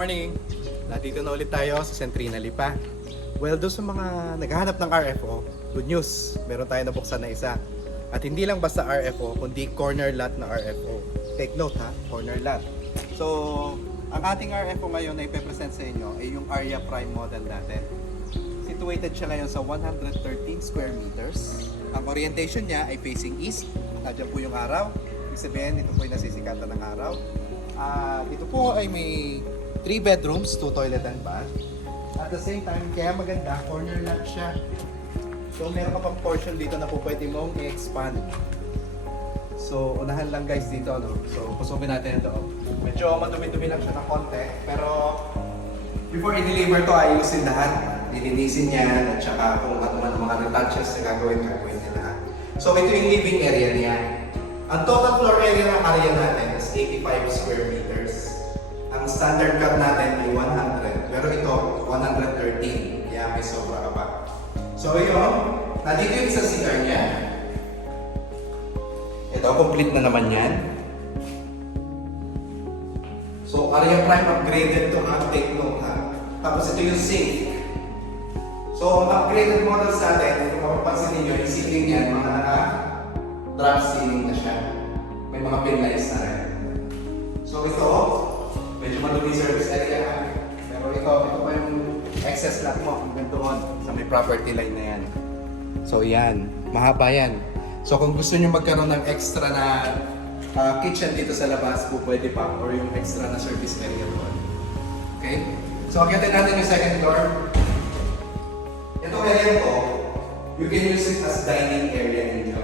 morning! Nandito na ulit tayo sa Centrina Lipa. Well, doon sa mga naghahanap ng RFO, good news! Meron tayo nabuksan na isa. At hindi lang basta RFO, kundi corner lot na RFO. Take note ha, corner lot. So, ang ating RFO ngayon na ipepresent sa inyo ay yung Aria Prime model natin. Situated siya ngayon sa 113 square meters. Ang orientation niya ay facing east. Nandiyan po yung araw. Ibig sabihin, ito po ay nasisikatan ng araw. Dito po ay may 3 bedrooms, 2 toilet and bath. At the same time, kaya maganda, corner lot siya. So meron ka pang portion dito na po pwede mong i-expand. So unahan lang guys dito, no? So pusugin natin ito. Medyo madumi-dumi lang siya ng konti. Pero before i-deliver to, ayusin lahat. Lilinisin niya at saka kung ano man mga retouches na gagawin niya lahat. So ito yung living area niya. Ang total floor area ng area natin is 85 square meters. Ang standard cut natin ay 100, pero ito 113. Kaya may sobra ka pa. So yun, nandito yung isa CR niya. Ito, complete na naman yan. So Aria Prime upgraded to ha, take note ha. Tapos ito yung sink. So ang upgraded models natin, kung mapapansin ninyo, yung ceiling niyan, mga naka-drop ceiling na siya. May mga pin lights na rin. So ito, medyo madumi service area. Pero ito pa yung excess lot mo hanggang doon sa may property line na yan. So yan, mahaba yan. So kung gusto nyo magkaroon ng extra na kitchen dito sa labas, po pwede pa, or yung extra na service area doon. Okay? So akyatin natin yung second floor. Ito area ko, you can use it as dining area ninyo.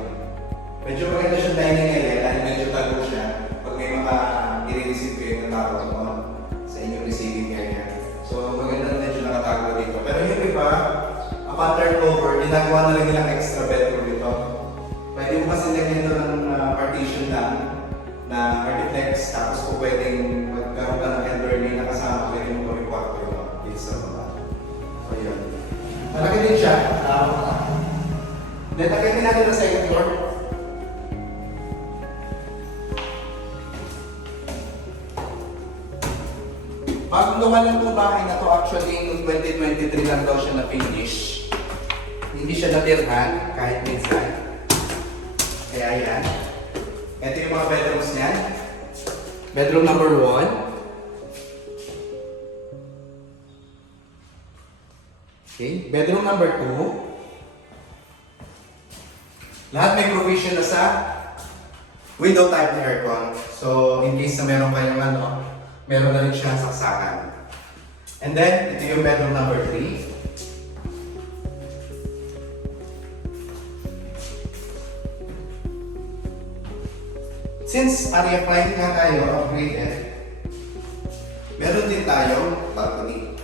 Medyo maganda siya dining area dahil medyo tago siya pag may mga i-receive kayo na tao sa inyong receiving area. So maganda na medyo nakatago dito. Pero yung iba, upon turnover, ginagawa na lang nilang extra bedroom dito. Pwede mo kasi lagyan ito ng partition lang na architects, tapos po pwedeng magkaroon ka ng elderly na kasama, pwede mo kami kwarto yun dito sa mga. So yun. Malaki din siya. Then again natin na second floor. Pag lumalang itong bahay na to, actually noong 2023 lang daw siya na-finish. Hindi siya natirhan kahit minsan. Kaya yan. Ito yung mga bedrooms niyan. Bedroom number 1. Okay. Bedroom number 2. Lahat may provision na sa window type na aircon. So, in case na meron kayong meron na rin siyang saksakan. And then, ito yung bedroom number 3. Since Aria Prime nga tayo upgraded, meron din tayong balcony.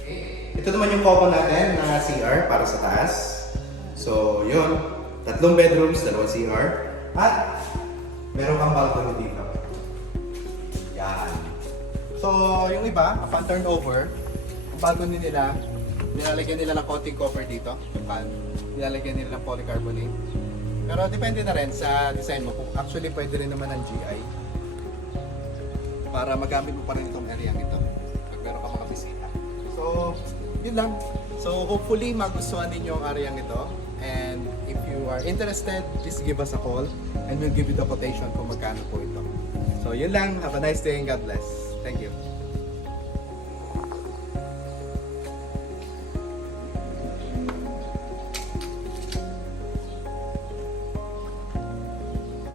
Okay. Ito naman yung common natin na CR para sa taas. So, yun. 3 bedrooms, 2 CR. At meron kang balcony dito. Yan. So, yung iba, upon turnover, ang balcony nila, nilalagyan nila ng coating cover dito. Nilalagyan nila ng polycarbonate. Pero depende na rin sa design mo. Actually, pwede rin naman ng GI para magamit mo pa rin itong area ito pag meron ka mga bisita. So, yun lang. So, hopefully, magustuhan ninyo ang area ito. And if you are interested, please give us a call and we'll give you the quotation kung magkano po ito. So, yun lang. Have a nice day and God bless. Thank you.